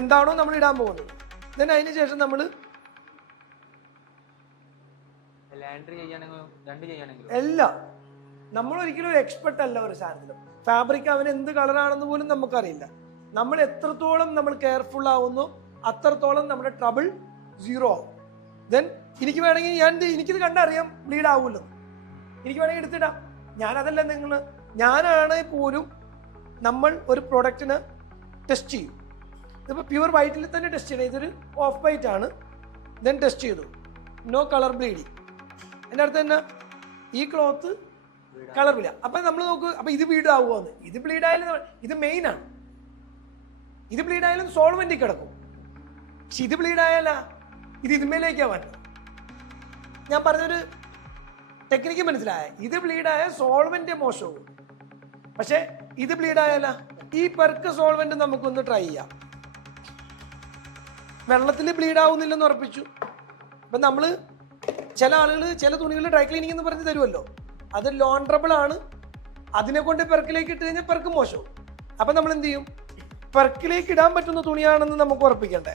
എന്താണോ നമ്മൾ ഇടാൻ പോകുന്നത്. ദെൻ അതിന് ശേഷം നമ്മൾ എല്ലാം, നമ്മൾ ഒരിക്കലും ഒരു എക്സ്പെർട്ട് അല്ല ഒരു സാധനത്തിലും. ഫാബ്രിക് അവൻ എന്ത് കളറാണെന്ന് പോലും നമുക്കറിയില്ല. നമ്മൾ എത്രത്തോളം നമ്മൾ കെയർഫുൾ ആവുന്നു അത്രത്തോളം നമ്മുടെ ട്രബിൾ 0 ആവും. ദെൻ എനിക്ക് വേണമെങ്കിൽ എനിക്കിത് കണ്ടറിയാം ബ്ലീഡ് ആവുമല്ലോ, എനിക്ക് വേണമെങ്കിൽ എടുത്തിടാം. ഞാനതല്ല ഞാനാണ് പോലും നമ്മൾ ഒരു പ്രൊഡക്റ്റിന് ടെസ്റ്റ് ചെയ്യും. ഇതിപ്പോൾ പ്യുവർ വൈറ്റിൽ തന്നെ ടെസ്റ്റ് ചെയ്യണം. ഇതൊരു ഓഫ് വൈറ്റ് ആണ്. ദെൻ ടെസ്റ്റ് ചെയ്തു, നോ കളർ ബ്ലീഡിങ്. എൻ്റെ അടുത്ത് തന്നെ ഈ ക്ലോത്ത് കളറില്ല. അപ്പം നമ്മൾ നോക്ക്, അപ്പം ഇത് ബ്ലീഡ് ആവുമോന്ന്. ഇത് ബ്ലീഡ് ആയാലും ഇത് മെയിൻ ആണ്. ഇത് ബ്ലീഡ് ആയാലും സോൾവെന്റിൽ കിടക്കും. പക്ഷെ ഇത് ബ്ലീഡ് ആയാലാ ഇത് ഇതുമേലേക്കാ വേണ്ടത്. ഞാൻ പറഞ്ഞൊരു ടെക്നിക്ക് മനസ്സിലായ, ഇത് ബ്ലീഡ് ആയ സോൾവെന്റ് മോശവും. പക്ഷെ ഇത് ബ്ലീഡ് ആയാലാ ഈ പെർക്ക് സോൾവെന്റ് നമുക്കൊന്ന് ട്രൈ ചെയ്യാം. വെള്ളത്തിൽ ബ്ലീഡ് ആവുന്നില്ലെന്ന് ഉറപ്പിച്ചു. അപ്പം നമ്മൾ ചില ആളുകൾ ചില തുണികൾ ഡ്രൈ ക്ലീനിങ് എന്ന് പറഞ്ഞ് തരുമല്ലോ, അത് ലോണ്ടറബിൾ ആണ്. അതിനെ കൊണ്ട് പെർക്കിലേക്ക് ഇട്ട് കഴിഞ്ഞാൽ പെർക്ക് മോശവും. അപ്പം നമ്മൾ എന്ത് ചെയ്യും, പെർക്കിലേക്ക് ഇടാൻ പറ്റുന്ന തുണിയാണെന്ന് നമുക്ക് ഉറപ്പിക്കണ്ടേ.